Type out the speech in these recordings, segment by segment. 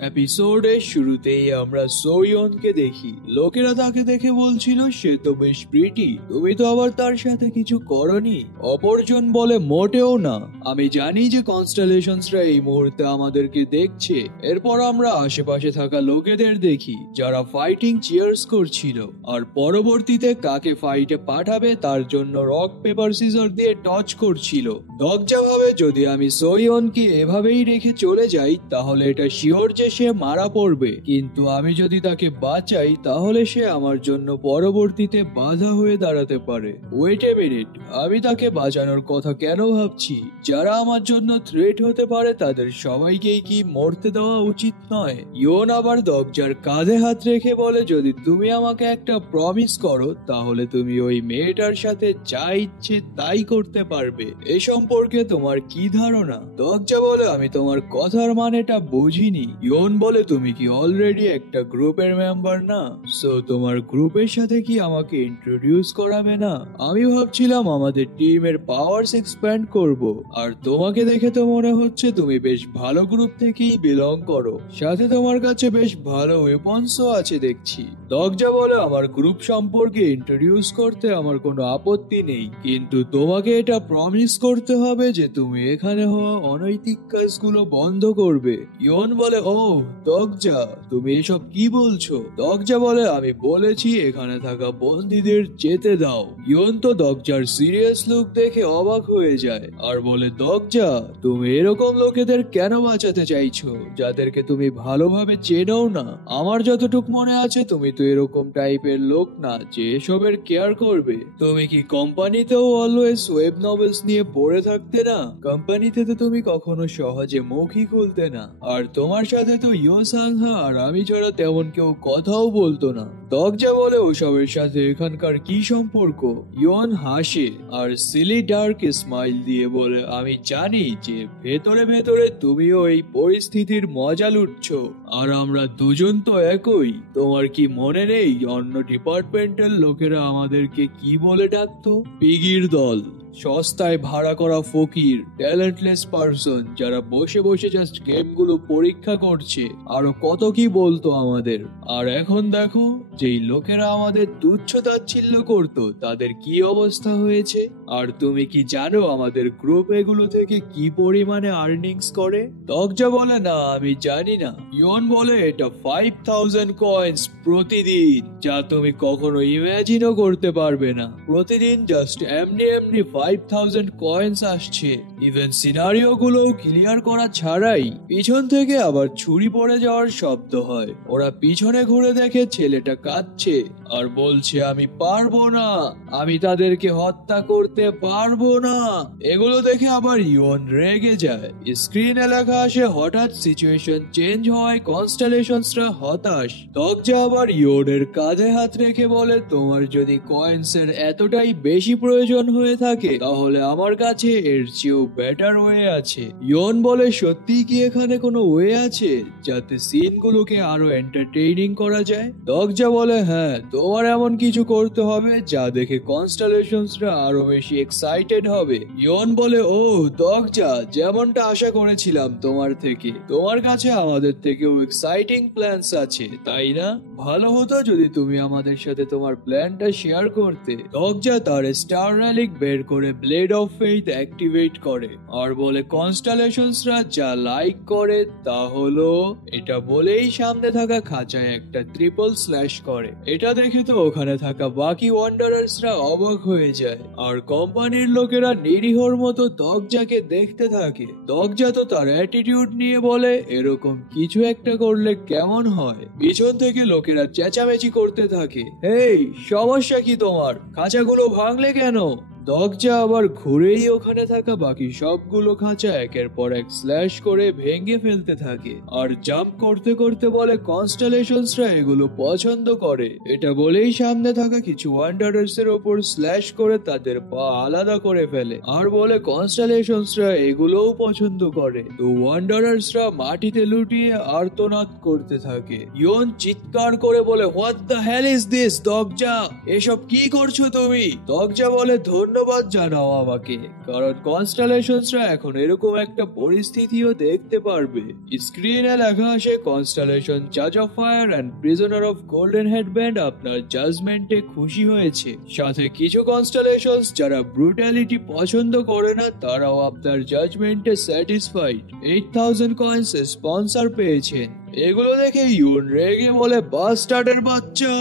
এপিসোডের শুরুতেই আমরা সোয়নকে দেখি। লোকেরা তাকে দেখে বলছিল সে তো বেশ প্রিটি, তুমি তো আবার তার সাথে কিছু করনি। অপরজন বলে মোটেও না, আমি জানি যে কনস্টেলেশনসরা এই মুহূর্তে আমাদেরকে দেখছে। এরপর আমরা আশেপাশে থাকা লোকেদের দেখি যারা ফাইটিং চিয়ার্স করছিল, আর পরবর্তীতে কাকে ফাইটে পাঠাবে তার জন্য রক পেপার সিজার দিয়ে টচ করছিল। দগজা ভাবে যদি আমি সোয়নকে এভাবেই রেখে চলে যাই তাহলে এটা শিওর যে সে মারা পড়বে, কিন্তু আমি যদি তাকে বাঁচাই তাহলে সে আমার জন্য পরবর্তীতে বাধা হয়ে দাঁড়াতে পারে। ওয়েট এ মিনিট, আমি তাকে বাঁচানোর কথা কেন ভাবছি? যারা আমার জন্য থ্রেট হতে পারে তাদের সবাইকেই কি মরতে দেওয়া উচিত নয়? ইয়ন আবার দগজার কাঁধে হাত রেখে বলে, যদি তুমি আমাকে একটা প্রমিস করো তাহলে তুমি ওই মেয়েটার সাথে যা ইচ্ছে তাই করতে পারবে। এ সম্পর্কে তোমার কি ধারণা? দগজা বলে, আমি তোমার কথার মানেটা বুঝিনি। ইয়ন বলে, তুমি কি অলরেডি একটা গ্রুপের মেম্বার না? সো তোমার গ্রুপের সাথে কি আমাকে ইন্ট্রোডিউস করাবে না? আমি ভাবছিলাম আমাদের টিমের পাওয়ারস এক্সপ্যান্ড করব, আর তোমাকে দেখে তো মনে হচ্ছে তুমি বেশ ভালো গ্রুপ থেকেই বিলং করো, সাথে তোমার কাছে বেশ ভালো ওয়েপন্সও আছে দেখছি। দগজা বলে, আমার গ্রুপ সম্পর্কে ইন্ট্রোডিউস করতে আমার কোনো আপত্তি নেই, কিন্তু তোমাকে এটা প্রমিস করতে হবে যে তুমি এখানে হওয়া অনৈতিক কাজগুলো বন্ধ করবে। ইয়ন বলে, ও দগজা, তুমি এসব কি বলছো? দগজা বলে, আমি বলেছি এখানে থাকা বন্দীদের যেতে দাও। ইয়ন তো দগজার সিরিয়াস লুক দেখে অবাক হয়ে যায় আর বলে, দগজা, তুমি এরকম লোকেদের কেন বাঁচাতে চাইছো যাদেরকে তুমি ভালোভাবে চেনাও না? আমার যতটুক মনে আছে তুমি তো এরকম টাইপের লোক না যে এসবের কেয়ার করবে। তুমি কি কোম্পানিতেও অলওয়েজ ওয়েব নভেলস নিয়ে পড়ে থাকতে না? কোম্পানিতে তো তুমি কখনো সহজে মুখই খুলতে না, আর তোমার সাথে তো ইয়ো সাংহা আর আমি ছাড়া তেমন কেউ কথাও বলতো না। দগজা বলে, ওসবের সাথে এখানকার কি সম্পর্ক? ইয়ন হাসে আর সিলি ডার্ক স্মাইল দিয়ে বলে, আমি জানি যে ভেতরে ভেতরে তুমিও এই পরিস্থিতির মজা লুটছো, আর আমরা দুজন তো একই। তোমার কি মনে নেই অন্য ডিপার্টমেন্টের লোকেরা আমাদেরকে কি বলে ডাকতো? পিগির দল, সস্তায় ভাড়া করা ফকির, ট্যালেন্টলেস পারসন যারা বসে বসে জাস্ট গেমগুলো পরীক্ষা করছে, আরো কত কি বলতো আমাদের। আর এখন দেখো, যেই লোকেরা আমাদের তুচ্ছ তাচ্ছিল্য করতো তাদের কি অবস্থা হয়েছে। আর তুমি কি জানো আমাদের গ্রুপ এগুলো থেকে কি পরিমাণে আর্নিংস করে? দগজা বলে, না আমি জানি না। ইয়ন বলে, এটা 5000 কয়েন্স প্রতিদিন, যা তুমি কখনো ইমাজিনও করতে পারবে না। প্রতিদিন জাস্ট এমনি এমনি 5000 কয়েন্স আসছে, ইভেন সিনারিও গুলো ক্লিয়ার করা ছাড়াই। পিছন থেকে আবার ছুরি পড়ে যাওয়ার শব্দ হয়। ওরা পিছনে ঘুরে দেখে ছেলেটা কাঁদছে আর বলছে, আমি পারবো না, আমি তাদেরকে হত্যা করতে পারবো না। এগুলো দেখে আবার ইয়ন রেগে যায়। স্ক্রিনে লেখা আসে, হঠাৎ সিচুয়েশন চেঞ্জ হয়, কনস্টেলেশনসরা হতাশ। দগজা আবার ইয়নের কাঁধে হাত রেখে বলে, তোমার যদি কয়েন্সের এতটাই বেশি প্রয়োজন হয়ে থাকে তাহলে আমার কাছে এর চেয়েও বেটার ওয়ে আছে। ইয়ন বলে, সত্যি কি এখানে কোনো ওয়ে আছে যাতে সিনগুলোকে আরো এন্টারটেইনিং করা যায়? দগজা বলে, হ্যাঁ, তোমার এমন কিছু করতে হবে যা দেখে কনস্টেলেশনসরা আরো বেশি এক্সাইটেড হবে। ইয়ন বলে, ও দগজা, যেমনটা আশা করেছিলাম তোমার থেকে, তোমার কাছে আমাদের থেকেও এক্সাইটিং প্ল্যানস আছে তাই না? ভালো হতো যদি তুমি আমাদের সাথে তোমার প্ল্যানটা শেয়ার করতে। দগজা তার স্টার রেলিক বের করে ব্লেড অফ ফেইথ অ্যাক্টিভেট করে আর বলে, কনস্টেলেশনসরা যা লাইক করে তা হলো, এটা বলেই সামনে থাকা খাঁচায় একটা ট্রিপল স্ল্যাশ করে। এটা দেখে তো ওখানে থাকা বাকি ওয়ান্ডারার্সরা অবাক হয়ে যায়, আর কোম্পানির লোকেরা নিরীহর মতো দগজাকে দেখতে থাকে। দগজা তো তার অ্যাটিটিউড নিয়ে বলে, এরকম কিছু একটা করলে কেমন হয়? পিছন থেকে লোকেরা চেঁচামেচি করতে থাকে, এই সমস্যা কি তোমার? খাঁচাগুলো ভাঙলে কেন? দগজা আবার ঘুরেই ওখানে থাকা বাকি সবগুলো খাঁচা একের পর এক স্ল্যাশ করে ভেঙে ফেলতে থাকে, আর জাম্প করতে করতে বলে, কনস্টেলেশনসরা এগুলো পছন্দ করে। এটা বলেই সামনে থাকা কিছু ওয়ান্ডারার্স এর ওপর স্ল্যাশ করে তাদের পা আলাদা করে ফেলে, আর বলে, কনস্টেলেশনসরা এগুলোও পছন্দ করে। তো ওয়ান্ডারার্সরা মাটিতে লুটিয়ে আর্তনাদ করতে থাকে। ইয়ন চিৎকার করে বলে, what the hell is this? দগজা, এসব কি করছো তুমি? দগজা বলে, ধন্যবাদ ধন্যবাদ জানাও আমাকে, কারণ কনস্টেলেশনসরা এখন এরকম একটা পরিস্থিতিও দেখতে পারবে। স্ক্রিনে লেখা আসে কনস্টেলেশন জাজ of fire and prisoner of golden headband আপনার জাজমেন্টে খুশি হয়েছে। সাথে কিছু কনস্টেলেশনস যারা ব্রুটালিটি পছন্দ করে না তারাও আপনার জাজমেন্টে স্যাটিসফাইড। 8000 কয়েন্স স্পন্সর পেয়েছেন। এগুলো দেখে ইউন রেগে বলে বাস্টার্ডের বাচ্চা,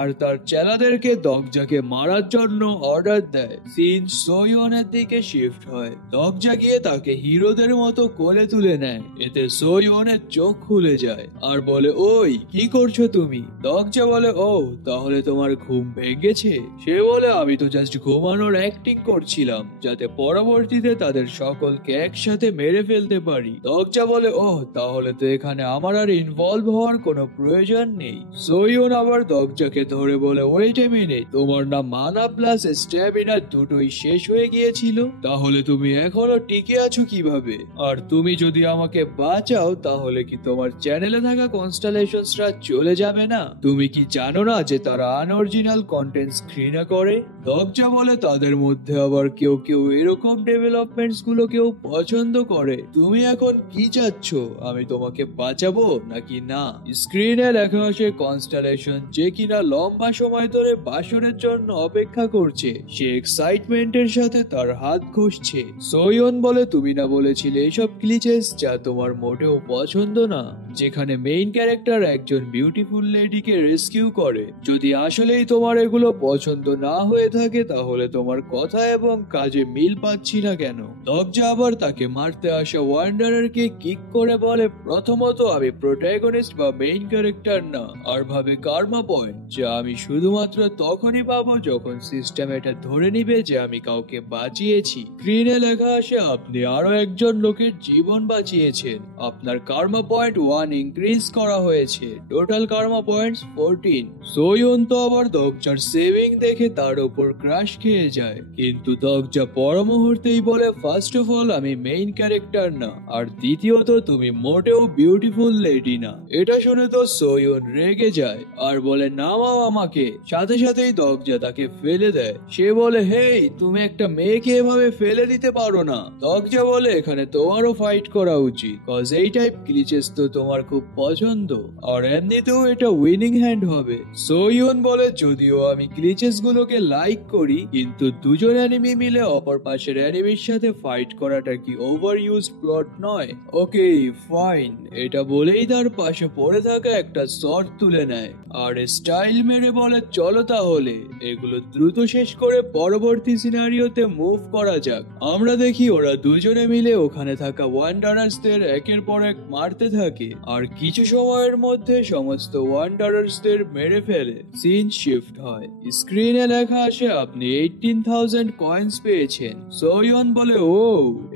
আর তার চেলাদেরকে দগজাকে মারার জন্য অর্ডার দেয়। সিন সোয়নের দিকে শিফট হয়। দগজা গিয়ে তাকে হিরোদের মতো কোলে তুলে নেয়। এতে সোয়নের চোখ খুলে যায় আর বলে, ওই কি করছো তুমি? দগজা বলে, ও তাহলে তোমার ঘুম ভেঙেছে? সে বলে, আমি তো জাস্ট ঘুমানোর অ্যাক্টিং করছিলাম যাতে পরবর্তীতে তাদের সকলকে একসাথে মেরে ফেলতে পারি। দগজা বলে, ও তাহলে তো এখানে আমার আর ইনভলভ হওয়ার কোনো প্রয়োজন নেই। সোয়ন আবার দগজাকে ধরে বলে, ওয়েট এ মিনিট, তোমার না মানা প্লাস স্ট্যামিনা দুটোই শেষ হয়ে গিয়েছিল, তাহলে তুমি এখনো টিকে আছো কিভাবে? আর তুমি যদি আমাকে বাঁচাও তাহলে কি তোমার চ্যানেলে থাকা কনস্টেলেশনসরা চলে যাবে না? তুমি কি জানো না যে তারা আনঅরিজিনাল কন্টেন্টস ঘৃণা করে? দগজা বলে, তাদের মধ্যে আবার কেউ কেউ এরকম ডেভেলপমেন্টস গুলোকেও পছন্দ করে। তুমি এখন কি চাচ্ছ, আমি তোমাকে বাঁচাবো নাকি না? স্ক্রিনে লেখা আসে কনস্টেলেশন যে কিনা লম্বা সময় ধরে বাসরের জন্য অপেক্ষা করছে। সে এক্সাইটমেন্টের সাথে তার হাত ঘষছে। সোয়ন বলে, তুমি না বলেছিলে এসব গ্লিচেস যা তোমার মোটেও পছন্দ না, যেখানে মেইন ক্যারেক্টার একজন বিউটিফুল লেডিকে রেস্কিউ করে। যদি আসলেই তোমার এগুলো পছন্দ না হয়ে থাকে তাহলে তোমার কথা এবং কাজে মিল পাচ্ছি না কেন? দগজা আবার তাকে মারতে আসা ওয়ান্ডারারকে কিক করে বলে, প্রথমত আমি প্রোটাগনিস্ট বা মেইন ক্যারেক্টার না, আর ভাবে কার্মা পয়েন্ট যা আমি শুধুমাত্র তখনই পাবো যখন সিস্টেম এটা ধরে নিবে যে আমি কাউকে বাঁচিয়েছি। স্ক্রিনে লেখা আসে, আপনি আরো একজন লোকের জীবন বাঁচিয়েছেন। আপনার কার্মা পয়েন্ট 1 ইনক্রিজ করা হয়েছে। Total Karma points 14। সোয়ন তো আবার দগজার সেভিং দেখে তার উপর ক্রাশ খেয়ে যায়, কিন্তু দগজা পর মুহূর্তেই বলে, ফার্স্ট অফ অল আমি মেইন ক্যারেক্টার না, আর দ্বিতীয়ত তুমি মোটেও বিউটিফুল লেডি না। এটা শুনে তো সোয়ন রেগে যায় আর বলে, নামাও আমাকে। সাথে সাথেই দগজা তাকে ফেলে দেয়। সে বলে, হেই তুমি একটা মেয়েকে এভাবে ফেলে দিতে পারো না। দগজা বলে, এখানে তোমারও ফাইট করা উচিত, কজ এই টাইপ গ্লিচেস তো তোমার খুব পছন্দ, আর এমনিতেও এটা উইনিং হ্যান্ড হবে। সোয়ন বলে, যদিও আমি গ্লিচেস গুলোকে লাইক করি, কিন্তু দুজন অ্যানিমি মিলে অপর পাশের অ্যানিমির সাথে ফাইট করাটা কি ওভার ইউজড প্লট নয়? Okay fine. এটা বলেই তার পাশে পড়ে থাকা একটা শর্ট তুলে নেয় আর স্টাইল মেরে বলে, চলো তাহলে এগুলো দ্রুত শেষ করে পরবর্তী সিনারিওতে মুভ করা যাক। আমরা দেখি ওরা দুজনে মিলে ওখানে থাকা ওয়ান্ডারার্সদের একের পর এক মারতে থাকে আর কিছু সময়ের মধ্যে সমস্ত ওয়ান্ডারার্সদের মেরে ফেলে। সিন শিফট হয়। স্ক্রিনে লেখা আসে, আপনি 18,000 কয়েন্স পেয়েছেন। সোয়ন বলে, ও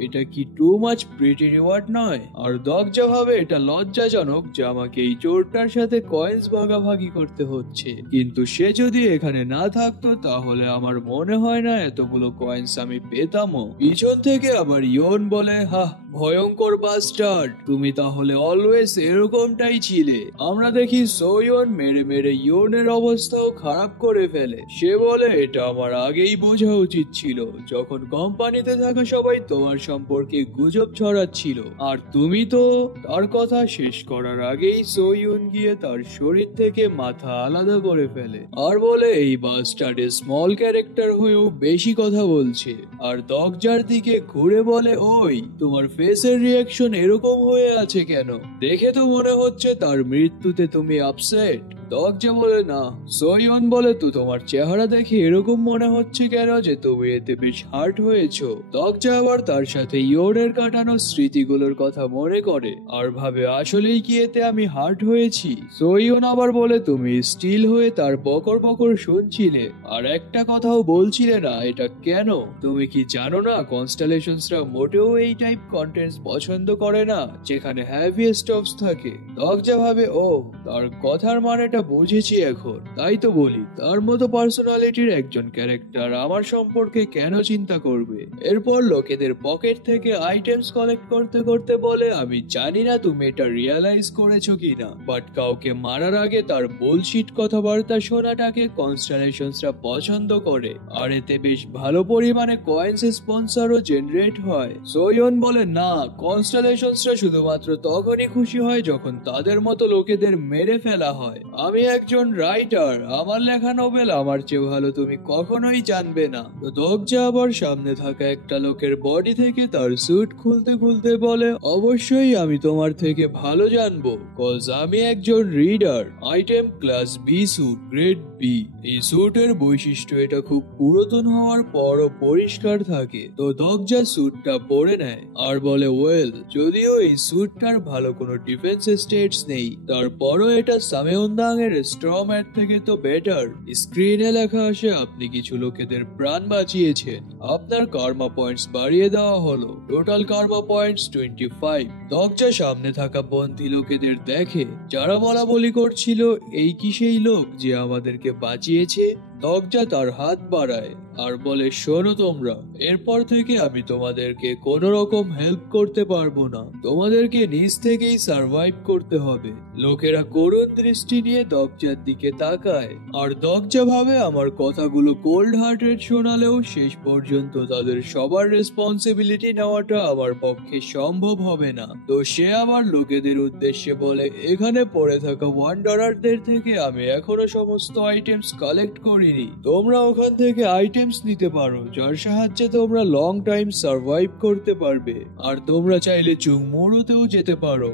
এটা কি টু মাচ প্রিটি রিওয়ার্ড নয়? আর দগজা ভাবে এটা লজ্জাজনক যে আমাকে এই চোরটার সাথে কয়েন্স ভাগাভাগি করতে হচ্ছে, কিন্তু সে যদি এখানে না থাকতো তাহলে আমার মনে হয় না এতগুলো কয়েন্স আমি পেতামও। পিছন থেকে আবার ইয়ন বলে, হাহ ভয়ঙ্কর বাস্টার্ড, তুমি তাহলে অলওয়েজ এরকমটাই ছিলে। আমরা দেখি সোয়ন মেরে মেরে ইয়নের অবস্থাও খারাপ করে ফেলে। সে বলে, এটা আমার আগেই বোঝা উচিত ছিল, যখন কোম্পানিতে থাকা সবাই তোমার সম্পর্কে গুজব ছড়াচ্ছিল, আর তুমি তো। তার কথা শেষ করার আগেই সোয়ন গিয়ে তার শরীর থেকে মাথা আলাদা করে ফেলে আর বলে, এই বাস্টার্ড স্মল ক্যারেক্টার হয়েও বেশি কথা বলছে। আর দগজার দিকে ঘুরে বলে, ওই তোমার ফেসের রিয়াকশন এরকম হয়ে আছে কেন? দেখে তো মনে হচ্ছে তার মৃত্যুতে তুমি আপসেট। দগজা বলে, না। সোয়ন বলে, তো তোমার চেহারা দেখে এরকম মনে হচ্ছে কেন যে তুমি এতে বেশ হার্ট হয়েছো? দগজা আবার তার সাথে ইয়োরের কাটানো স্মৃতিগুলোর কথা মনে করে আর ভাবে, আসলেই কি এতে আমি হার্ট হয়েছি? সোয়ন আবার বলে, তুমি স্টিল হয়ে তার বকর বকর শুনছিলে আর একটা কথাও বলছিলে না, এটা কেন? তুমি কি জানো না কনস্টেলেশনসরা মোটেও এই টাইপ কন্টেন্টস পছন্দ করে না যেখানে হ্যাভি স্টফস থাকে? দগজা ভাবে, ও তার কথার মানেটা এটা বুঝেছি এখন। তাই তো বলি, তার মতো পার্সোনালিটির একজন ক্যারেক্টার আমার সম্পর্কে কেন চিন্তা করবে। এরপর লোকেদের পকেট থেকে আইটেমস কালেক্ট করতে করতে বলে, আমি জানি না তুমি এটা রিয়ালাইজ করেছো কিনা, বাট কাউকে মারার আগে তার বুলশিট কথাবার্তা শোনাটাকে কনস্টেলেশনসরা পছন্দ করে, আর এতে বেশ ভালো পরিমাণে কয়েন্স স্পন্সরও জেনারেট হয়। সোয়ন বলে, না, কনস্টেলেশনসরা শুধুমাত্র তখনই খুশি হয় যখন তাদের মতো লোকেদের মেরে ফেলা হয়। আমি একজন রাইটার, আমার লেখা নোবেল আমার চেয়ে ভালো তুমি কখনোই জানবে না। তো দগ্জা আবার সামনে থাকা একটা লোকের বডি থেকে তার স্যুট খুলতে খুলতে বলে, অবশ্যই আমি তোমার থেকে ভালো জানবো, কজ আমি একজন reader. Item class B suit, grade B. এই স্যুটের বৈশিষ্ট্য এটা খুব পুরাতন হওয়ার পরও পরিষ্কার থাকে। তো দগ্জা স্যুটটা পরে নেয় আর বলে, ওয়েল, যদিও এই স্যুটটার ভালো কোনো ডিফেন্স স্টেটস নেই, তারপরও এটা সামেউন্দাং এর স্ট্রম্যাট থেকে তো বেটার। স্ক্রিনে লেখা আসে, আপনি কিছু লোকেদের প্রাণ বাঁচিয়েছেন, আপনার কার্মা পয়েন্টস বাড়িয়ে দেওয়া হলো, টোটাল কার্মা পয়েন্টস 25। দগ্জা সামনে থাকা বন্দী লোকেদের দেখে যারা বলা বলি করছিল এই কি সেই লোক যে আমাদেরকে বাঁচিয়েছে। দগ্জা তার হাত বাড়ায় আর বলে, শোনো তোমরা, এরপর থেকে আমি তোমাদেরকে কোনো রকম হেল্প করতে পারবো না, তোমাদেরকে নিজ থেকেই সার্ভাইভ করতে হবে। লোকেরা করুণ দৃষ্টি নিয়ে দগ্জার দিকে তাকায়, আর দগ্জা ভাবে আমার কথাগুলো কোল্ড হার্টেড শোনালেও শেষ পর্যন্ত তাদের সবার রেসপন্সিবিলিটি নেওয়াটা আমার পক্ষে সম্ভব হবে না। তো সে আবার লোকেদের উদ্দেশ্যে বলে, এখানে পড়ে থাকা ওয়ান্ডারারদের থেকে আমি এখনো সমস্ত আইটেমস কালেক্ট করিনি, তোমরা ওখান থেকে আইটেমস নিতে পারো যার সাহায্যে তোমরা লং টাইম সার্ভাইভ করতে পারবে, আর তোমরা চাইলে চুংমুরুতেও যেতে পারো,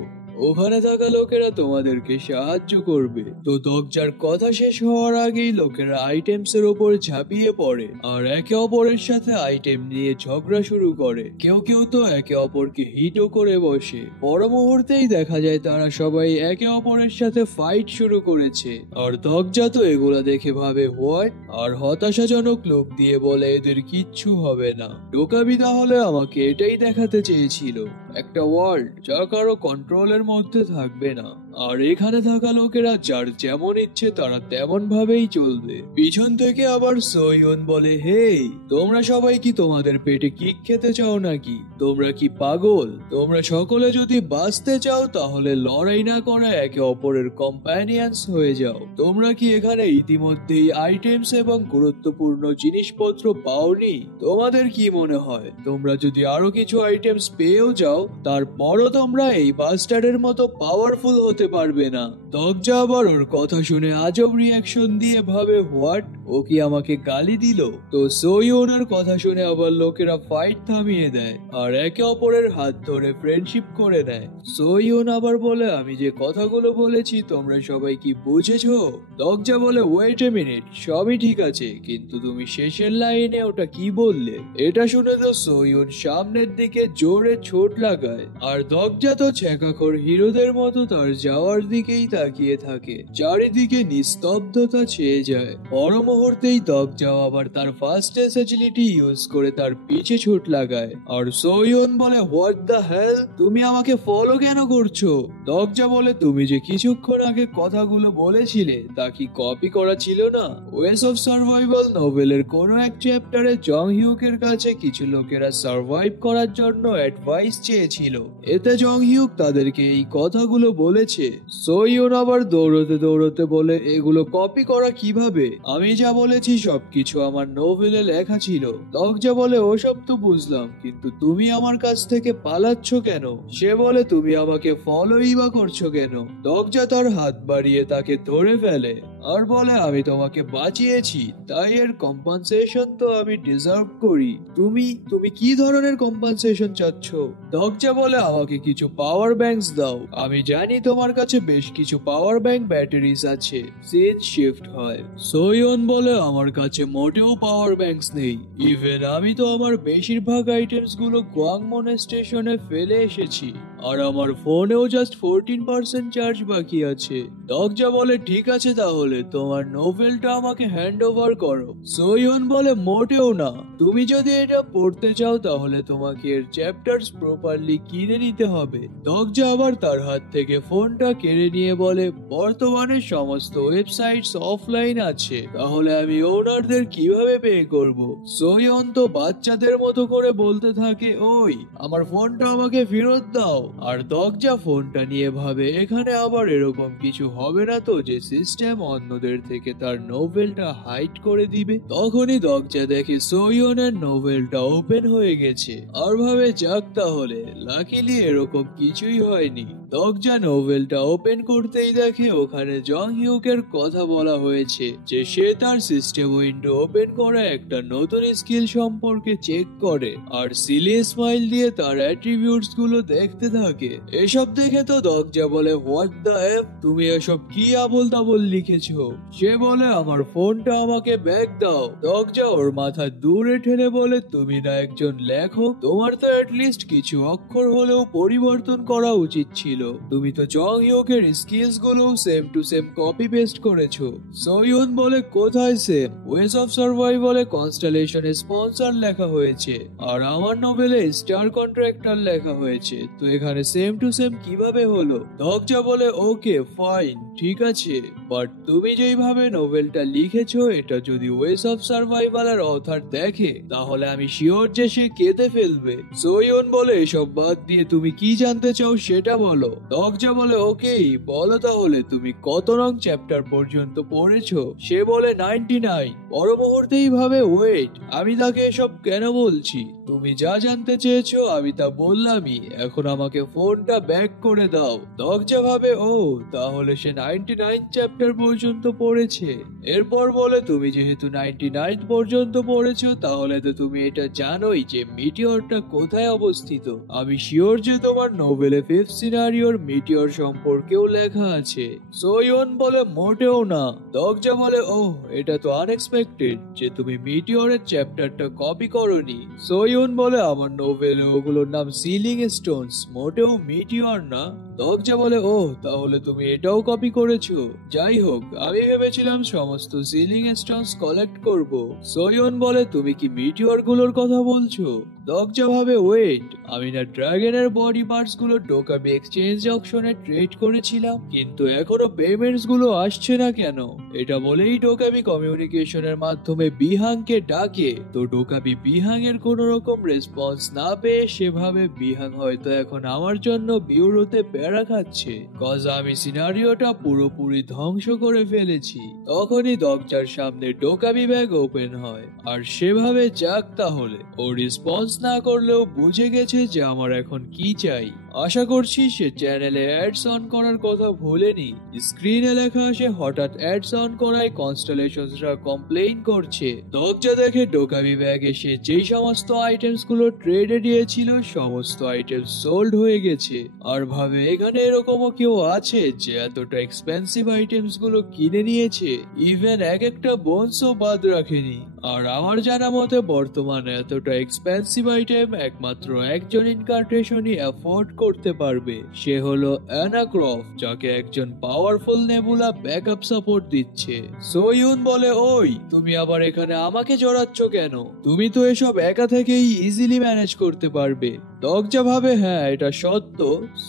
ওখানে থাকা লোকেরা তোমাদেরকে সাহায্য করবে। তো দগ্জার কথা শেষ হওয়ার আগেই লোকেরা আইটেমস এর উপর ঝাঁপিয়ে পড়ে আর একে অপরের সাথে আইটেম নিয়ে ঝগড়া শুরু করে। কেউ কেউ তো একে অপরকে হিটও করে বসে। পর মুহূর্তেই দেখা যায় তারা সবাই একে অপরের সাথে ফাইট শুরু করেছে, আর দগ্জা তো এগুলা দেখে ভাবে হোয়াট, আর হতাশাজনক লোক দিয়ে বলে, এদের কিচ্ছু হবে না, টোকাবি তাহলে আমাকে এটাই দেখাতে চেয়েছিল, একটা ওয়ার্ল্ড যা কারো কন্ট্রোলের মধ্যে থাকবে না, আর এখানে থাকা লোকেরা যার যেমন ইচ্ছে তারা তেমন ভাবেই চলবে। পিছন থেকে আবার সোয়ন বলে, হেই, তোমরা সবাই কি তোমাদের পেটে কিক খেতে চাও নাকি? তোমরা কি পাগল? তোমরা সকলে যদি বাঁচতে চাও তাহলে লড়াই না করে একে অপরের কম্প্যানিয়ন্স হয়ে যাও। তোমরা কি এখানে ইতিমধ্যেই আইটেমস এবং গুরুত্বপূর্ণ জিনিসপত্র পাওনি? তোমাদের কি মনে হয় তোমরা যদি আরো কিছু আইটেমস পেয়েও যাও তারপরও তোমরা এই বাস্টার্ডের মতো পাওয়ারফুল হতে পারবে না? দগ্জা আবার ওর কথা শুনে আজব রিয়াকশন দিয়ে ভাবে, হোয়াট, ও কি আমাকে গালি দিল? তো সোয়নের কথা শুনে আবার লোকেরা ফাইট থামিয়ে দেয় আর একে অপরের হাত ধরে ফ্রেন্ডশিপ করে নেয়। সোয়ন আবার বলে, আমি যে কথাগুলো বলেছি তোমরা সবাই কি বুঝেছো? দগ্জা বলে, ওয়েট এ মিনিট, সবই ঠিক আছে, কিন্তু তুমি শেষের লাইনে ওটা কি বললে? এটা শুনে তো সোয়ন সামনের দিকে জোরে ছোট লাগায়, আর দগ্জা তো ছ্যাঁকাখোর হিরোদের মতো তার যাওয়ার দিকেই তাকিয়ে থাকে। চারিদিকে নিস্তব্ধতা ছেয়ে যায়। পর মুহূর্তেই দগ্জা আবার তার ফাস্টেস্ট এজিলিটি ইউজ করে তার পিছে ছুট লাগায়, আর সোয়ন বলে, হোয়াট দ্য হেল, তুমি আমাকে ফলো কেন করছো? দগ্জা বলে, তুমি যে কিছুক্ষণ আগে কথাগুলো বলেছিলে তা কি কপি করা ছিল না? ওয়েস অফ সার্ভাইভাল নোভেলের কোন এক চ্যাপ্টারে জং হিউকের কাছে কিছু লোকেরা সার্ভাইভ করার জন্য অ্যাডভাইস চেয়েছিল, এতে জং হিউক তাদেরকে এই কথাগুলো বলেছে। সোয়ন আবার দৌড়তে দৌড়তে বলে, এগুলো কপি করা কিভাবে? আমি যা বলেছি সবকিছু আমার নোভেলে লেখা ছিল। দগ্জা বলে, ওসব তো বুঝলাম, কিন্তু তুমি আমার কাছ থেকে পালাচ্ছ কেন? সে বলে, তুমি আমাকে ফলোই বা করছো কেন? দগ্জা তার হাত বাড়িয়ে তাকে ধরে ফেলে আর বলে, আমি তোমাকে বাঁচিয়েছি, তাই এর কম্পেনসেশন তো আমি ডিজার্ভ করি। তুমি কি ধরনের কম্পেনসেশন চাচ্ছ? দগ্জা বলে, আমাকে কিছু পাওয়ার ব্যাংকস দাও, আমি জানি তোমার কাছে বেশ কিছু পাওয়ার ব্যাংক ব্যাটারিজ আছে, সিজ শিফট হয়। সোয়ন বলে, আমার কাছে মোটেও পাওয়ার ব্যাংকস নেই, ইভেন আমি তো আমার বেশিরভাগ আইটেমস গুলো গোয়াংমন স্টেশনে ফেলে এসেছি। আর আমার ফোনেও জাস্ট 14% চার্জ বাকি আছে। দরজা বলে ঠিক আছে, তাহলে তোমার নোভেলটা আমাকে হ্যান্ড ওভার করো। সোয়ন বলে মোটেও না, তুমি যদি এটা পড়তে চাও তাহলে তোমাকে এর চ্যাপ্টার্স প্রপারলি কিনে নিতে হবে। দরজা আবার তার হাত থেকে ফোনটা কেড়ে নিয়ে বলে বর্তমানে সমস্ত ওয়েবসাইটস অফলাইন আছে, তাহলে আমি ওনারদের কিভাবে পে করব? সোয়ন তো বাচ্চাদের মতো করে বলতে থাকে, ওই আমার ফোনটা আমাকে ফেরত দাও। আর দরজা ফোনটা নিয়ে ভাবে এখানে আবার এরকম কিছু হবে না তো যে সিস্টেম অন্যদের থেকে তার নোভেলটা হাইড করে দিবে। তখনই দরজা দেখে সোয়নের নোভেলটা ওপেন হয়ে গেছে আর ভাবে যাক, তাহলে লাকিলি এরকম কিছুই হয়নি। দরজা নোভেলটা ওপেন করতেই দেখে ওখানে জং হিউকের কথা বলা হয়েছে যে সে তার সিস্টেম উইন্ডো ওপেন করে একটা নতুন স্কিল সম্পর্কে চেক করে আর সিলি স্মাইল দিয়ে তার অ্যাট্রিবিউটস গুলো দেখতে থাকে। এসব দেখে তো দরজা বলে হোয়াট দ্য এফ, তুমি এসব কি আবোল তাবোল লিখেছো? সে বলে আমার ফোনটা আমাকে ব্যাক দাও। দরজা ওর মাথা দূরে ঠেলে বলে তুমি না একজন লেখক, তোমার তো অ্যাটলিস্ট কিছু অক্ষর হলেও পরিবর্তন করা উচিত ছিল। তুমি তো জং হিউকের স্কিলস গুলো same to same copy paste করেছো। সোয়ুন বলে কোথায় সেম? ওয়েস অফ সার্ভাইভালে কনস্টেলেশনে স্পন্সর লেখা হয়েছে আর আমার নোভেলে স্টার কন্ট্রাক্টর লেখা হয়েছে, তো এখানে সেম টু সেম কিভাবে হলো? দরজা বলে ওকে ফাইন, ঠিক আছে, বাট তুমি যেইভাবে নোভেলটা লিখেছো এটা যদি ওয়েস অফ সার্ভাইভালের অথর দেখে তাহলে আমি শিওর যে সে কেঁদে ফেলবে। সোয়ুন বলে এসব বাদ দিয়ে তুমি কি জানতে চাও সেটা বলো। দরজা বলে ওকে বলো তাহলে তুমি কত নং চ্যাপ্টার পর্যন্ত পড়েছো? সে বলে 99। পর মুহূর্তেই ভাবে ওয়েট, আমি তাকে এসব কেন বলছি? তুমি যা জানতে চেয়েছো আমি তা বললামই, এখন আমাকে ফোনটা ব্যাক করে দাও। দরজা ভাবে ও তাহলে সে 99 চ্যাপ্টার পর্যন্ত পড়েছে। এরপর বলে তুমি যেহেতু 99 পর্যন্ত পড়েছো তাহলে তো তুমি এটা জানোই যে মিটিওরটা কোথায় অবস্থিত। আমি শিওর যে তোমার নোভেলে 5th সিনারিওর মিটিওর সম্পর্কেও লেখা আছে। সোয়ন বলে মোটেও না। দরজা বলে ওহ এটা তো আনএক্সপেক্টেড যে তুমি মিটিওরের চ্যাপ্টারটা কপি করনি। সোয়ন বলে আমার নোভেলে ওগুলোর নাম সিলিং স্টোনস, মোটেও মিটিওর না। দরজা বলে ওহ তাহলে তুমি এটাও কপি করেছো। যাই হোক, আমি ভেবেছিলাম সমস্ত সিলিং স্টোনস কালেক্ট করব। সোয়ন বলে তুমি কি মিটিওর গুলোর কথা বলছো? দরজা ভাবে ওয়েট, আমি না ড্রাগনের বডি পার্টস গুলো ডোকাবি এক্সচেঞ্জ অকশনে ট্রেড করেছিলাম, কিন্তু এখনো পেমেন্টস গুলো আসছে না কেন? এটা বলেই ডোকাবি কমিউনিকেশনের মাধ্যমে বিহাংকে ডাকে, তো ডোকাবি বিহাং এর কোন রকম রেসপন্স না পেয়ে সেভাবে বিহাং হয়তো এখন আমার জন্য বিউরোতে প্যারা খাচ্ছে, কজ আমি সিনারিওটা পুরোপুরি ধ্বংস করে ফেলেছি। তখনই দরজার সামনে ডোকাবি ব্যাগ ওপেন হয় আর সেভাবে যাক, তাহলে ও রেসপন্স না করলেও বুঝে গেছে যে আমার এখন কি চাই। আশা করছি সে চ্যানেলে অ্যাডস অন করার কথা ভুলেনি। স্ক্রিনে লেখা আসে হঠাৎ অ্যাডস অন করায় কনস্টেলেশনসরা কমপ্লেইন করছে। দরজা দেখে ডোকাবি ব্যাগে সে যেই সমস্ত আইটেমস গুলো ট্রেডে দিয়েছিল সমস্ত আইটেম সোল্ড হয়ে গেছে আর ভাবে এখানে এরকমও কেউ আছে যে এতটা এক্সপেন্সিভ আইটেমস গুলো কিনে নিয়েছে, ইভেন এক একটা বোনসও বাদ রাখেনি। আর আমার জানা মতে বর্তমানে এতটা এক্সপেন্সিভ আইটেম একমাত্র একজন ইনকার্টেশনই অ্যাফোর্ড করতে পারবে, সে হলো অ্যানা ক্রফট, যাকে একজন পাওয়ারফুল নেবুলা ব্যাকআপ সাপোর্ট দিচ্ছে। সোয়ুন বলে ওই তুমি আবার এখানে আমাকে জড়াচ্ছ কেন? তুমি তো এসব একা থেকেই ইজিলি ম্যানেজ করতে পারবে। দরজা ভাবে হ্যাঁ এটা সত্য,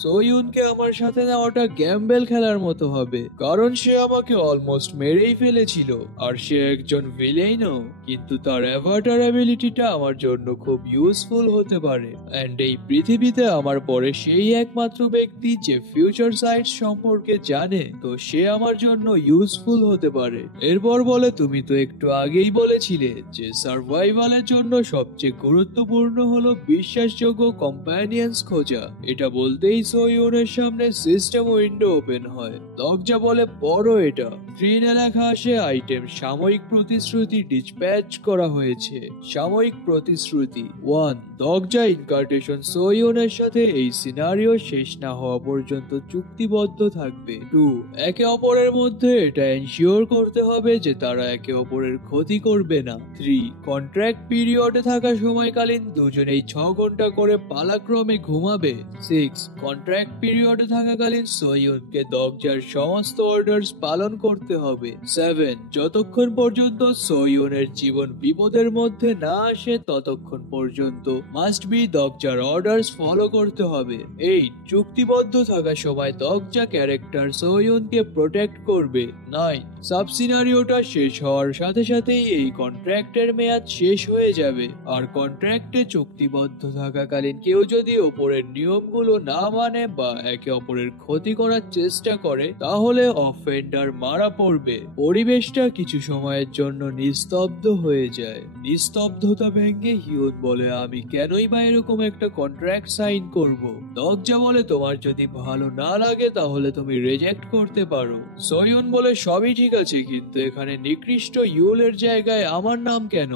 সোয়ুনকে আমার সাথে নেওয়াটা গ্যাম্বেল খেলার মতো হবে, কারণ সে আমাকে অলমোস্ট মেরেই ফেলেছিল আর সে একজন ভিলেইনও, কিন্তু তার অ্যাভাটার অ্যাবিলিটিটা আমার জন্য খুব ইউজফুল হতে পারে। এন্ড এই পৃথিবীতে আমার পরে সেই একমাত্র ব্যক্তি যে ফিউচার সাইটস সম্পর্কে জানে, তো সে আমার জন্য ইউজফুল হতে পারে। এরপর বলে তুমি তো একটু আগেই বলেছিলে যে সার্ভাইভালের জন্য সবচেয়ে গুরুত্বপূর্ণ হলো বিশ্বাসযোগ্য কম্প্যানিয়ন্স খোঁজা। এটা বলতেই সোয়ুনের সামনে সিস্টেম উইন্ডো ওপেন হয়। দরজা বলে পড়ো এটা। স্ক্রিনে লেখা আসে আইটেম সাময়িক প্রতিশ্রুতি ডিসপ্যাচ করা হয়েছে। সাময়িক প্রতিশ্রুতি 1, দরজা ইনকার্টেশন সোয়ুনের সাথে এই সিনারিও শেষ না হওয়া পর্যন্ত চুক্তিবদ্ধ থাকবে। 2, একে অপরের মধ্যে এটা এনশিওর করতে হবে যে তারা একে অপরের ক্ষতি করবে না। 3, কন্ট্রাক্ট পিরিয়ডে থাকা সময়কালীন দুজনেই 6 ঘন্টা করে পালাক্রমে ঘুমাবে। 6. কন্ট্রাক্ট পিরিয়ডে থাকাকালীন সোয়ুনকে দগজার সমস্ত অর্ডারস পালন করতে হবে। 7. যতক্ষণ পর্যন্ত সোয়ুনের জীবন বিপদের মধ্যে না আসে ততক্ষণ পর্যন্ত মাস্ট বি দগজার অর্ডারস ফলো করতে হবে। 8. চুক্তিবদ্ধ থাকা সময় দগজা ক্যারেক্টার সোয়ুনকে প্রোটেক্ট করবে। 9. সাব সিনারিওটা শেষ হওয়ার সাথে সাথেই এই কন্ট্রাক্টের মেয়াদ শেষ হয়ে যাবে। আর কন্ট্রাক্টে চুক্তিবদ্ধ থাকাকালীন কেউ যদি ওপরের নিয়মগুলো না মানে বা একে অপরের ক্ষতি করার চেষ্টা করে তাহলে অফেন্ডার মারা পড়বে। পরিবেশটা কিছু সময়ের জন্য নিস্তব্ধ হয়ে যায়। নিস্তব্ধতা ভেঙে হিউন বলে, আমি কেনই বা এরকম একটা কন্ট্রাক্ট সাইন করব? দগজা বলে, তোমার যদি ভালো না লাগে তাহলে তুমি রিজেক্ট করতে পারো। সোয়ুন বলে, সবই ঠিক আছে, কিন্তু এখানে নিকৃষ্ট ইউলের জায়গায় আমার নাম কেন?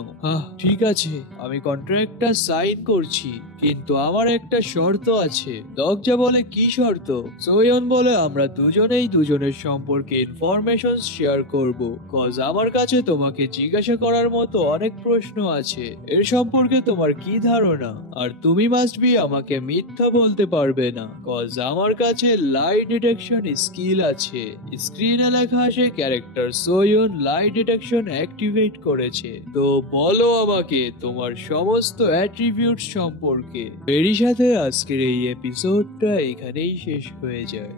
ঠিক আছে, আমি কন্ট্রাক্টটা সাইন করছি, কিন্তু আমার একটা শর্ত আছে। দগজা বলে, কি শর্ত? সোয়ুন বলে, আমরা দুজনেই দুজনের সম্পর্কে ইনফরমেশন শেয়ার করব, কজ আমার কাছে তোমাকে জিজ্ঞাসা করার মতো অনেক প্রশ্ন আছে। এর সম্পর্কে তোমার কি ধারণা? আর তুমি মাস্ট বি আমাকে মিথ্যা বলতে পারবে না, কজ আমার কাছে লাই ডিটেকশন স্কিল আছে। স্ক্রিনে লেখা আসে ক্যারেক্টার সোয়ুন লাই ডিটেকশন অ্যাক্টিভেট করেছে। তো বলো আমাকে তোমার সমস্ত অ্যাট্রিবিউট সম্পর্কে। এরই সাথে আজকের এই এপিসোডটা এখানেই শেষ হয়ে যায়।